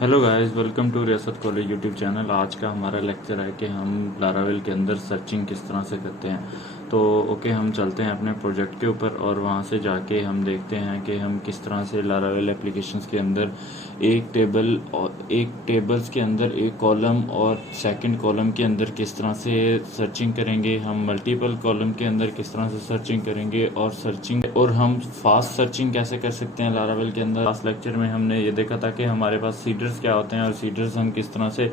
Hello guys, welcome to रियासत college YouTube channel. आज का हमारा लेक्चर है कि हम लारावेल के अंदर सर्चिंग किस तरह से करते हैं। तो ओके, हम चलते हैं अपने प्रोजेक्ट के ऊपर और वहाँ से जाके हम देखते हैं कि हम किस तरह से लारावेल एप्लीकेशंस के अंदर एक टेबल और एक टेबल्स के अंदर एक कॉलम और सेकंड कॉलम के अंदर किस तरह से सर्चिंग करेंगे। हम मल्टीपल कॉलम के अंदर किस तरह से सर्चिंग करेंगे और हम फास्ट सर्चिंग कैसे कर सकते हैं लारावेल के अंदर। लास्ट लेक्चर में हमने ये देखा था कि हमारे पास सीडर्स क्या होते हैं और सीडर्स हम किस तरह से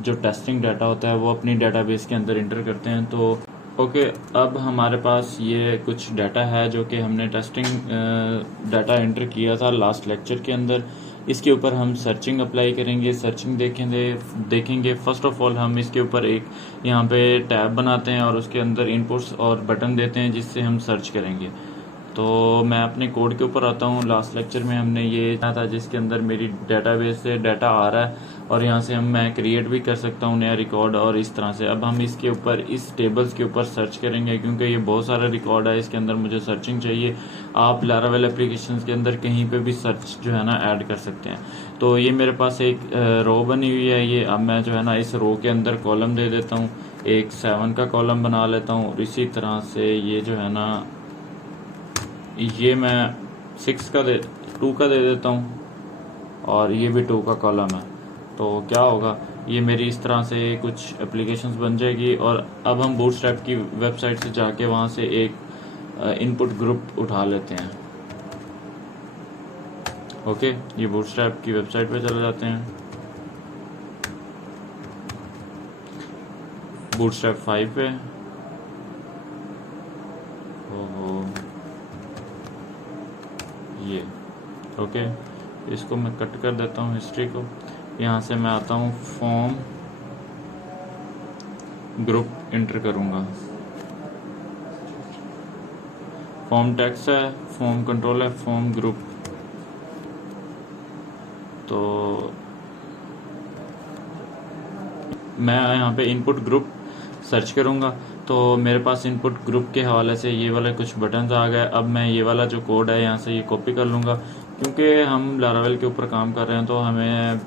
जो टेस्टिंग डाटा होता है वो अपनी डाटाबेस के अंदर इंटर करते हैं। तो ओके, अब हमारे पास ये कुछ डाटा है जो कि हमने टेस्टिंग डाटा एंटर किया था लास्ट लेक्चर के अंदर। इसके ऊपर हम सर्चिंग अप्लाई करेंगे, सर्चिंग देखेंगे। फर्स्ट ऑफ ऑल हम इसके ऊपर एक यहाँ पे टैब बनाते हैं और उसके अंदर इनपुट्स और बटन देते हैं जिससे हम सर्च करेंगे। तो मैं अपने कोड के ऊपर आता हूँ। लास्ट लेक्चर में हमने ये था जिसके अंदर मेरी डेटाबेस से डाटा आ रहा है और यहाँ से मैं क्रिएट भी कर सकता हूँ नया रिकॉर्ड। और इस तरह से अब हम इसके ऊपर इस टेबल्स के ऊपर सर्च करेंगे क्योंकि ये बहुत सारा रिकॉर्ड है, इसके अंदर मुझे सर्चिंग चाहिए। आप लारावेल एप्लीकेशंस के अंदर कहीं पे भी सर्च जो है ना ऐड कर सकते हैं। तो ये मेरे पास एक रो बनी हुई है। ये अब मैं जो है ना इस रो के अंदर कॉलम दे देता हूँ, एक 7 का कॉलम बना लेता हूँ। और इसी तरह से ये जो है ना ये मैं 2 का दे देता हूँ और ये भी 2 का कॉलम है। तो क्या होगा, ये मेरी इस तरह से कुछ एप्लीकेशंस बन जाएगी। और अब हम बूटस्ट्रैप की वेबसाइट से जाके वहाँ से एक इनपुट ग्रुप उठा लेते हैं। ओके, ये बूटस्ट्रैप की वेबसाइट पे चले जाते हैं। बूटस्ट्रैप 5 पे ओहो ये ओके, इसको मैं कट कर देता हूँ हिस्ट्री को। यहाँ से मैं आता हूँ फॉर्म ग्रुप इंटर करूँगा। फॉर्म टेक्स्ट है, फॉर्म कंट्रोल है, फॉर्म ग्रुप। तो मैं यहाँ पे इनपुट ग्रुप सर्च करूँगा तो मेरे पास इनपुट ग्रुप के हवाले से ये वाले कुछ बटन्स आ गए। अब मैं ये वाला जो कोड है यहाँ से ये कॉपी कर लूँगा क्योंकि हम लारावेल के ऊपर काम कर रहे हैं तो हमें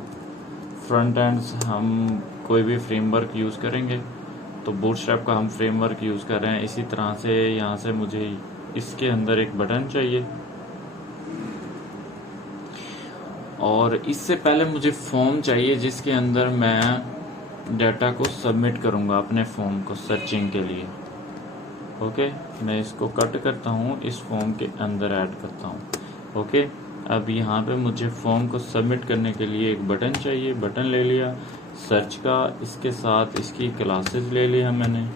फ्रंट एंड्स हम कोई भी फ्रेमवर्क यूज़ करेंगे। तो बूटस्ट्रैप का हम फ्रेमवर्क यूज़ कर रहे हैं। इसी तरह से यहाँ से मुझे इसके अंदर एक बटन चाहिए और इससे पहले मुझे फॉर्म चाहिए जिसके अंदर मैं डाटा को सबमिट करूँगा अपने फॉर्म को सर्चिंग के लिए। ओके, मैं इसको कट करता हूँ, इस फॉर्म के अंदर ऐड करता हूँ। ओके, अब यहाँ पे मुझे फॉर्म को सबमिट करने के लिए एक बटन चाहिए। बटन ले लिया सर्च का, इसके साथ इसकी क्लासेस ले लिया मैंने।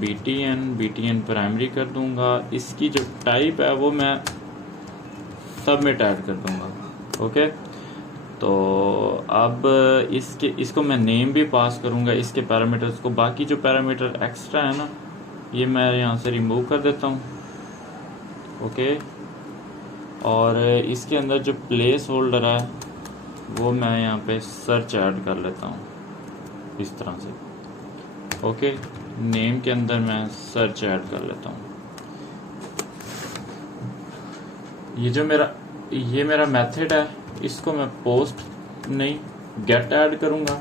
BTN प्राइमरी कर दूंगा। इसकी जो टाइप है वो मैं सबमिट ऐड कर दूंगा। ओके, तो अब इसको मैं नेम भी पास करूंगा, इसके पैरामीटर्स को। बाकी जो पैरामीटर एक्स्ट्रा है ना ये मैं यहाँ से रिमूव कर देता हूँ। ओके, और इसके अंदर जो प्लेस होल्डर है वो मैं यहाँ पे सर्च ऐड कर लेता हूँ इस तरह से। ओके, नेम के अंदर मैं सर्च ऐड कर लेता हूँ। ये मेरा मेथड है, इसको मैं पोस्ट नहीं गेट ऐड करूँगा।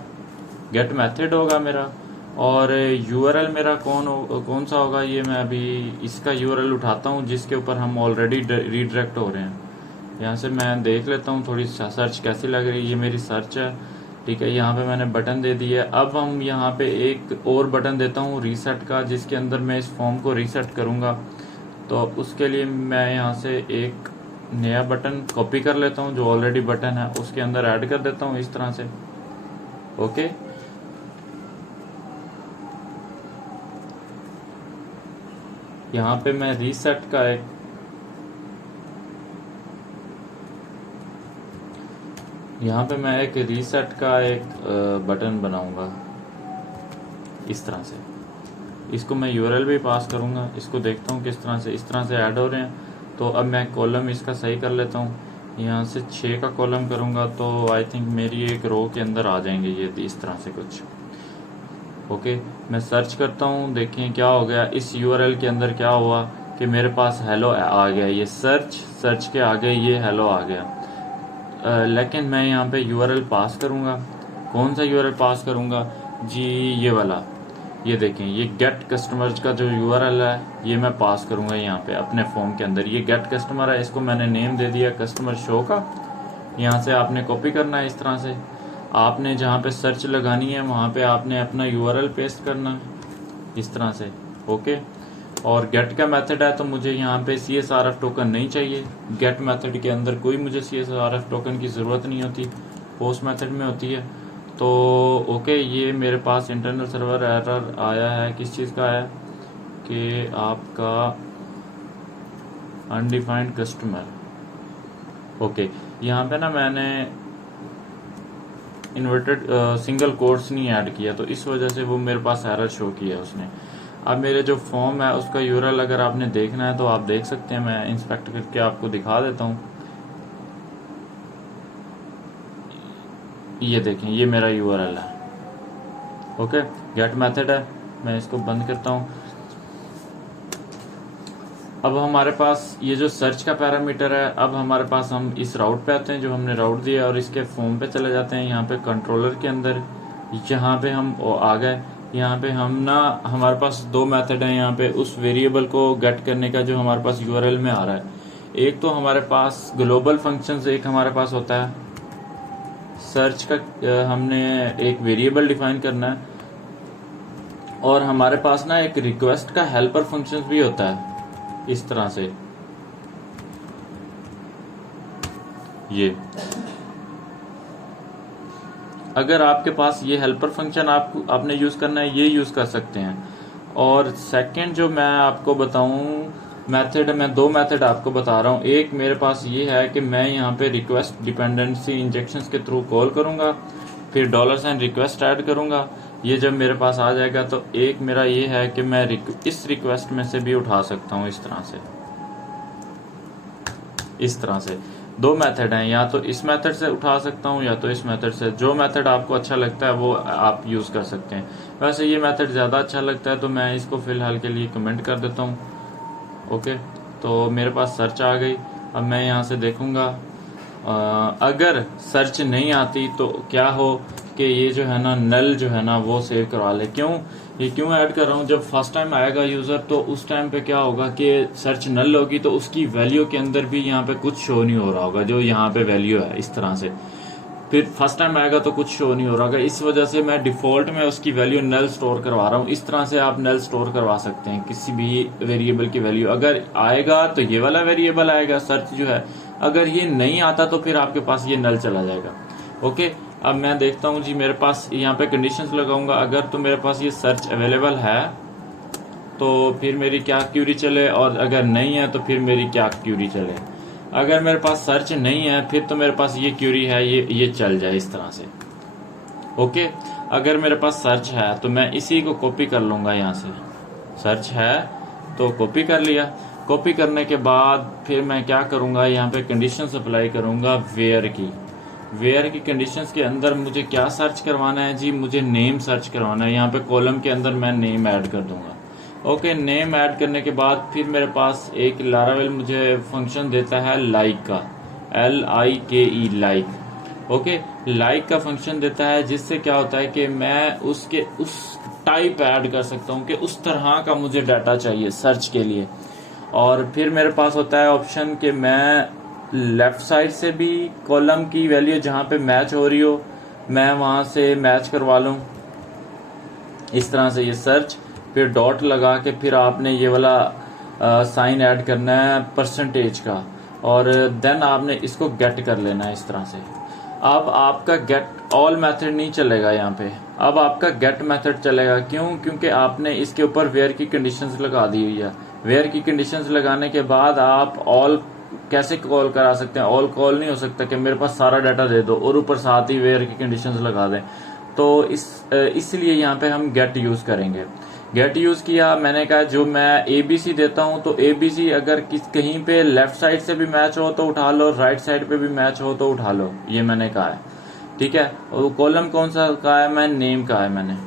गेट मेथड होगा मेरा और यूआरएल मेरा कौन सा होगा, ये मैं अभी इसका यूआरएल उठाता हूँ जिसके ऊपर हम ऑलरेडी रीडायरेक्ट हो रहे हैं। यहाँ से मैं देख लेता हूँ थोड़ी सर्च कैसी लग रही है। ये मेरी सर्च है, ठीक है। यहाँ पे मैंने बटन दे दिया। अब हम यहाँ पे एक और बटन देता हूँ रीसेट का, जिसके अंदर मैं इस फॉर्म को रीसेट करूँगा। तो उसके लिए मैं यहाँ से एक नया बटन कॉपी कर लेता हूँ, जो ऑलरेडी बटन है उसके अंदर ऐड कर देता हूँ इस तरह से। ओके, यहाँ पे मैं रीसेट का एक बटन बनाऊंगा इस तरह से। इसको मैं यूआरएल भी पास करूंगा। इसको देखता हूँ किस तरह से इस तरह से ऐड हो रहे हैं। तो अब मैं कॉलम इसका सही कर लेता हूँ। यहाँ से 6 का कॉलम करूंगा तो आई थिंक मेरी एक रो के अंदर आ जाएंगे ये इस तरह से कुछ। ओके, मैं सर्च करता हूँ, देखें क्या हो गया। इस यूआरएल के अंदर क्या हुआ कि मेरे पास हेलो आ गया। ये सर्च के आगे ये हेलो आ गया। लेकिन मैं यहाँ पे यूआरएल पास करूँगा। कौन सा यूआरएल पास करूँगा जी? ये वाला, ये देखें, ये गेट कस्टमर का जो यूआरएल है ये मैं पास करूँगा यहाँ पे अपने फॉर्म के अंदर। ये गेट कस्टमर है, इसको मैंने नेम दे दिया कस्टमर शो का। यहाँ से आपने कॉपी करना है इस तरह से। आपने जहाँ पे सर्च लगानी है वहाँ पे आपने अपना यूआरएल पेस्ट करना है इस तरह से। ओके, और गेट का मेथड है तो मुझे यहाँ पे CSRF टोकन नहीं चाहिए। गेट मेथड के अंदर कोई मुझे CSRF टोकन की ज़रूरत नहीं होती, पोस्ट मेथड में होती है। तो ओके, ये मेरे पास इंटरनल सर्वर एरर आया है। किस चीज़ का है कि आपका अनडिफाइंड कस्टमर। ओके, यहाँ पे ना मैंने इन्वर्टेड सिंगल कोट्स नहीं ऐड किया, तो इस वजह से वो मेरे पास एरर शो किया उसने। अब मेरे जो फॉर्म है उसका यूआरएल अगर आपने देखना है तो आप देख सकते हैं, मैं इंस्पेक्ट करके आपको दिखा देता हूँ। ये देखें, ये मेरा यूआरएल है। ओके, गेट मेथड है, मैं इसको बंद करता हूँ। अब हमारे पास ये जो सर्च का पैरामीटर है, अब हमारे पास हम इस राउट पे आते हैं जो हमने राउट दिया और इसके फॉर्म पे चले जाते हैं। यहाँ पे कंट्रोलर के अंदर यहाँ पे हम आ गए। यहाँ पे हम ना, हमारे पास दो मेथड हैं यहाँ पे उस वेरिएबल को गेट करने का जो हमारे पास यूआरएल में आ रहा है। एक तो हमारे पास ग्लोबल फंक्शंस एक हमारे पास होता है, सर्च का हमने एक वेरिएबल डिफाइन करना है, और हमारे पास ना एक रिक्वेस्ट का हेल्पर फंक्शन भी होता है इस तरह से। ये अगर आपके पास ये हेल्पर फंक्शन आपने यूज करना है, ये यूज कर सकते हैं। और सेकंड जो मैं आपको बताऊं मेथड, मैं दो मेथड आपको बता रहा हूं। एक मेरे पास ये है कि मैं यहाँ पे रिक्वेस्ट डिपेंडेंसी इंजेक्शंस के थ्रू कॉल करूंगा, फिर $साइन रिक्वेस्ट ऐड करूंगा। ये जब मेरे पास आ जाएगा तो एक मेरा ये है कि मैं इस रिक्वेस्ट में से भी उठा सकता हूँ इस तरह से। इस तरह से दो मेथड हैं, या तो इस मेथड से उठा सकता हूँ या तो इस मेथड से। जो मेथड आपको अच्छा लगता है वो आप यूज कर सकते हैं। वैसे ये मेथड ज्यादा अच्छा लगता है तो मैं इसको फिलहाल के लिए कमेंट कर देता हूँ। ओके, तो मेरे पास सर्च आ गई। अब मैं यहाँ से देखूंगा, अगर सर्च नहीं आती तो क्या हो कि ये जो है ना नल जो है ना वो सेव करवा ले। ये क्यों ऐड कर रहा हूँ? जब फर्स्ट टाइम आएगा यूजर तो उस टाइम पे क्या होगा कि सर्च नल होगी तो उसकी वैल्यू के अंदर भी यहाँ पे कुछ शो नहीं हो रहा होगा, जो यहाँ पे वैल्यू है इस तरह से। फिर फर्स्ट टाइम आएगा तो कुछ शो नहीं हो रहा होगा, इस वजह से मैं डिफॉल्ट में उसकी वैल्यू नल स्टोर करवा रहा हूँ। इस तरह से आप नल स्टोर करवा सकते हैं किसी भी वेरिएबल की वैल्यू। अगर आएगा तो ये वाला वेरिएबल आएगा सर्च जो है, अगर ये नहीं आता तो फिर आपके पास ये नल चला जाएगा। ओके, अब मैं देखता हूँ जी, मेरे पास यहाँ पे कंडीशंस लगाऊंगा। अगर तो मेरे पास ये सर्च अवेलेबल है तो फिर मेरी क्या क्यूरी चले, और अगर नहीं है तो फिर मेरी क्या क्यूरी चले। अगर मेरे पास सर्च नहीं है फिर तो मेरे पास ये क्यूरी है, ये चल जाए इस तरह से। ओके, अगर मेरे पास सर्च है तो मैं इसी को कॉपी कर लूंगा। यहाँ से सर्च है तो कॉपी कर लिया। कॉपी करने के बाद फिर मैं क्या करूंगा, यहाँ पे कंडीशंस अप्लाई करूंगा वेयर की कंडीशंस के अंदर मुझे क्या सर्च करवाना है जी? मुझे नेम सर्च करवाना है। यहाँ पे कॉलम के अंदर मैं नेम ऐड कर दूंगा। ओके, नेम ऐड करने के बाद फिर मेरे पास एक लारावेल मुझे फंक्शन देता है लाइक का, LIKE लाइक। ओके, लाइक का फंक्शन देता है जिससे क्या होता है कि मैं उसके उस टाइप ऐड कर सकता हूँ कि उस तरह का मुझे डाटा चाहिए सर्च के लिए। और फिर मेरे पास होता है ऑप्शन कि मैं लेफ्ट साइड से भी कॉलम की वैल्यू जहां पे मैच हो रही हो मैं वहां से मैच करवा लूं इस तरह से। ये सर्च, फिर डॉट लगा के फिर आपने ये वाला साइन ऐड करना है परसेंटेज का, और देन आपने इसको गेट कर लेना है इस तरह से। अब आपका गेट ऑल मेथड नहीं चलेगा यहाँ पे, अब आपका गेट मेथड चलेगा। क्यों? क्योंकि आपने इसके ऊपर वेयर की कंडीशंस लगा दी हुई है। वेयर की कंडीशंस लगाने के बाद आप ऑल कैसे कॉल करा सकते हैं? ऑल कॉल नहीं हो सकता कि मेरे पास सारा डाटा दे दो और ऊपर साथ ही वेयर की कंडीशंस लगा दें। तो इसलिए यहाँ पे हम गेट यूज करेंगे। गेट यूज किया, मैंने कहा जो मैं ABC देता हूँ तो ABC अगर कहीं पे लेफ्ट साइड से भी मैच हो तो उठा लो, राइट साइड पे भी मैच हो तो उठा लो, ये मैंने कहा है। ठीक है, और कॉलम कौन सा कहा है? मैं नेम कहा है मैंने।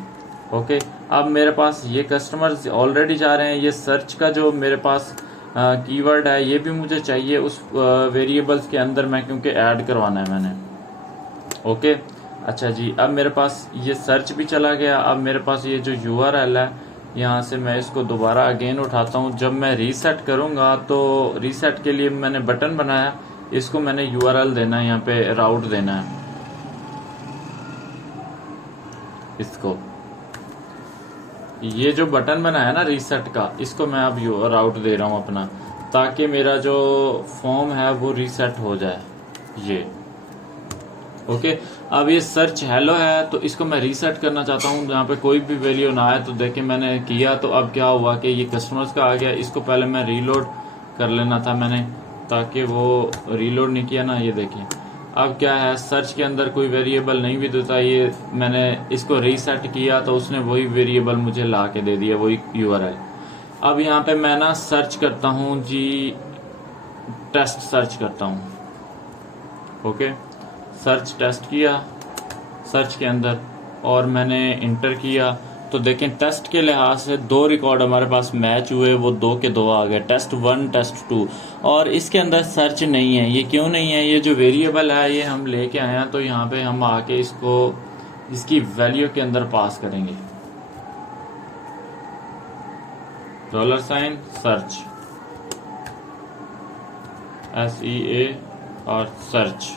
ओके, अब मेरे पास ये कस्टमर्स ऑलरेडी जा रहे हैं। ये सर्च का जो मेरे पास कीवर्ड है ये भी मुझे चाहिए उस वेरिएबल्स के अंदर मैं क्योंकि ऐड करवाना है मैंने। ओके अच्छा जी, अब मेरे पास ये सर्च भी चला गया। अब मेरे पास ये जो URL है यहाँ से मैं इसको दोबारा अगेन उठाता हूँ। जब मैं रीसेट करूँगा तो रीसेट के लिए मैंने बटन बनाया, इसको मैंने URL देना है, यहाँ पे राउट देना है इसको। ये जो बटन बनाया ना रीसेट का, इसको मैं अब राउट दे रहा हूँ अपना, ताकि मेरा जो फॉर्म है वो रीसेट हो जाए। ये ओके अब ये सर्च हेलो है तो इसको मैं रीसेट करना चाहता हूँ, यहाँ पे कोई भी वैल्यू ना आए। तो देखिए मैंने किया तो अब क्या हुआ कि ये कस्टमर्स का आ गया। इसको पहले मैं रीलोड कर लेना था मैंने, ताकि वो रीलोड नहीं किया ना। ये देखिए अब क्या है, सर्च के अंदर कोई वेरिएबल नहीं भी देता। ये मैंने इसको रीसेट किया तो उसने वही वेरिएबल मुझे ला के दे दिया, वही URL। अब यहाँ पे मैं ना सर्च करता हूँ जी, टेस्ट सर्च करता हूँ। ओके सर्च टेस्ट किया सर्च के अंदर और मैंने इंटर किया तो देखें टेस्ट के लिहाज से 2 रिकॉर्ड हमारे पास मैच हुए, वो 2 के 2 आ गए, टेस्ट 1 टेस्ट 2। और इसके अंदर सर्च नहीं है। ये क्यों नहीं है? ये जो वेरिएबल है ये हम लेके आए हैं, तो यहाँ पे हम आके इसको इसकी वैल्यू के अंदर पास करेंगे $, सर्च SEA और सर्च।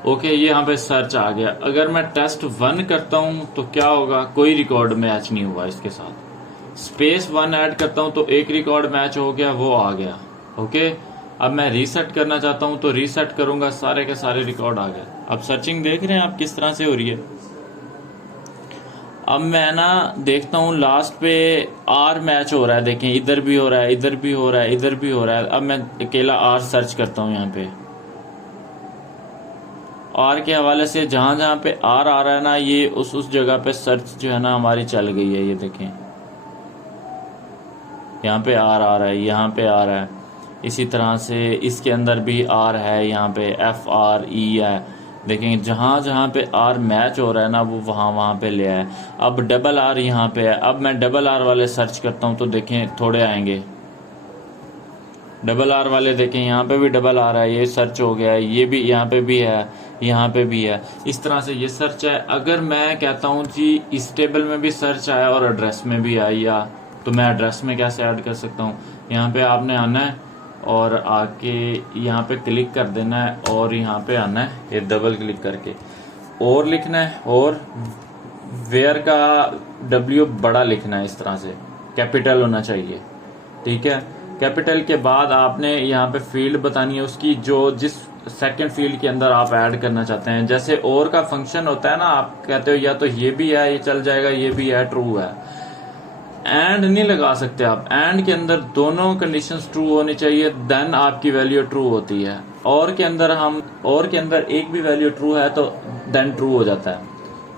ओके ये यहाँ पे सर्च आ गया। अगर मैं टेस्ट 1 करता हूँ तो क्या होगा, कोई रिकॉर्ड मैच नहीं हुआ इसके साथ। स्पेस 1 ऐड करता हूँ तो एक रिकॉर्ड मैच हो गया, वो आ गया। ओके अब मैं रीसेट करना चाहता हूँ तो रीसेट करूंगा, सारे के सारे रिकॉर्ड आ गए। अब सर्चिंग देख रहे हैं आप किस तरह से हो रही है। अब मैं ना देखता हूँ लास्ट पे R मैच हो रहा है, देखें इधर भी हो रहा है, इधर भी हो रहा है, इधर भी हो रहा है। अब मैं अकेला R सर्च करता हूँ यहाँ पे। R के हवाले से जहां जहां पे R आ रहा है ना, ये उस जगह पे सर्च जो है ना हमारी चल गई है। ये देखें यहाँ पे R आ रहा है, यहाँ पे आ रहा है। इसी तरह से इसके अंदर भी R है, यहाँ पे FRE है। देखें जहां जहां पे R मैच हो रहा है ना, वो वहां पे ले आए। अब $R यहाँ पे है। अब मैं $R वाले सर्च करता हूँ तो देखें थोड़े आएंगे। $R वाले देखें यहाँ पे भी $R आ रहा है, ये सर्च हो गया है। ये भी यहाँ पे भी है, यहाँ पे भी है। इस तरह से ये सर्च है। अगर मैं कहता हूँ जी इस टेबल में भी सर्च आया और एड्रेस में भी आया, तो मैं एड्रेस में कैसे ऐड कर सकता हूँ? यहाँ पे आपने आना है और आके यहाँ पे क्लिक कर देना है और यहाँ पे आना है, ये डबल क्लिक करके और लिखना है, और वेयर का W बड़ा लिखना है, इस तरह से कैपिटल होना चाहिए। ठीक है, कैपिटल के बाद आपने यहाँ पे फील्ड बतानी है उसकी, जो जिस सेकंड फील्ड के अंदर आप ऐड करना चाहते हैं। जैसे और का फंक्शन होता है ना, आप कहते हो या तो ये भी है, ये चल जाएगा, ये भी है, ट्रू है। एंड नहीं लगा सकते आप। एंड के अंदर दोनों कंडीशंस ट्रू होनी चाहिए, देन आपकी वैल्यू ट्रू होती है। और के अंदर एक भी वैल्यू ट्रू है तो देन ट्रू हो जाता है।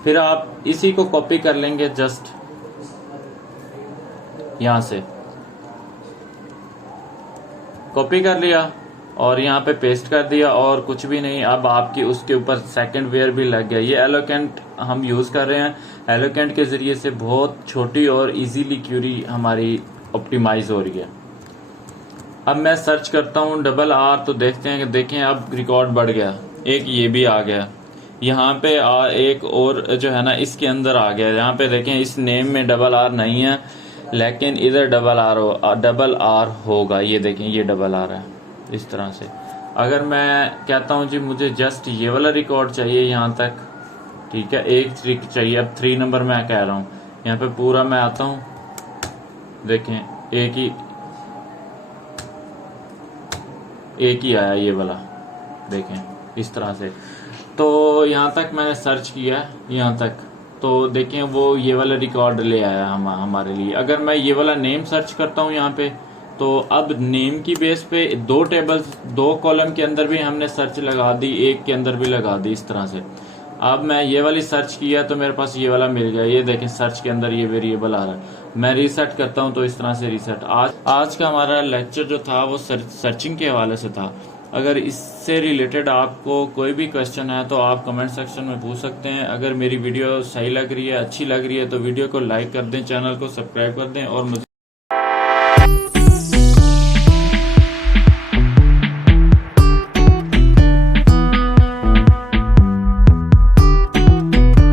फिर आप इसी को कॉपी कर लेंगे, जस्ट यहां से कॉपी कर लिया और यहाँ पे पेस्ट कर दिया और कुछ भी नहीं। अब आपकी उसके ऊपर सेकंड वेयर भी लग गया। ये एलोकेंट हम यूज कर रहे हैं। एलोकेंट के जरिए से बहुत छोटी और इजीली क्यूरी हमारी ऑप्टिमाइज हो रही है। अब मैं सर्च करता हूँ $R तो देखते हैं कि देखें अब रिकॉर्ड बढ़ गया, एक ये भी आ गया। यहाँ पे एक और जो है ना इसके अंदर आ गया। यहाँ पे देखें इस नेम में $R नहीं है, लेकिन इधर $R होगा। ये देखें ये $R है इस तरह से। अगर मैं कहता हूँ जी मुझे जस्ट ये वाला रिकॉर्ड चाहिए यहाँ तक, ठीक है, एक ट्रिक चाहिए। अब 3 नंबर मैं कह रहा हूँ, यहाँ पे पूरा मैं आता हूँ, देखें एक ही आया ये वाला, देखें इस तरह से। तो यहाँ तक मैंने सर्च किया, यहाँ तक तो देखें वो ये वाला रिकॉर्ड ले आया हमारे लिए। अगर मैं ये वाला नेम सर्च करता हूँ यहाँ पे, तो अब नेम की बेस पे 2 टेबल्स 2 कॉलम के अंदर भी हमने सर्च लगा दी, एक के अंदर भी लगा दी, इस तरह से। अब मैं ये वाली सर्च किया तो मेरे पास ये वाला मिल गया। ये देखें सर्च के अंदर ये वेरिएबल आ रहा है। मैं रीसेट करता हूँ तो इस तरह से रीसेट। आज का हमारा लेक्चर जो था वो सर्चिंग के हवाले से था। अगर इससे रिलेटेड आपको कोई भी क्वेश्चन है तो आप कमेंट सेक्शन में पूछ सकते हैं। अगर मेरी वीडियो सही लग रही है, अच्छी लग रही है, तो वीडियो को लाइक कर दें, चैनल को सब्सक्राइब कर दें और मुझे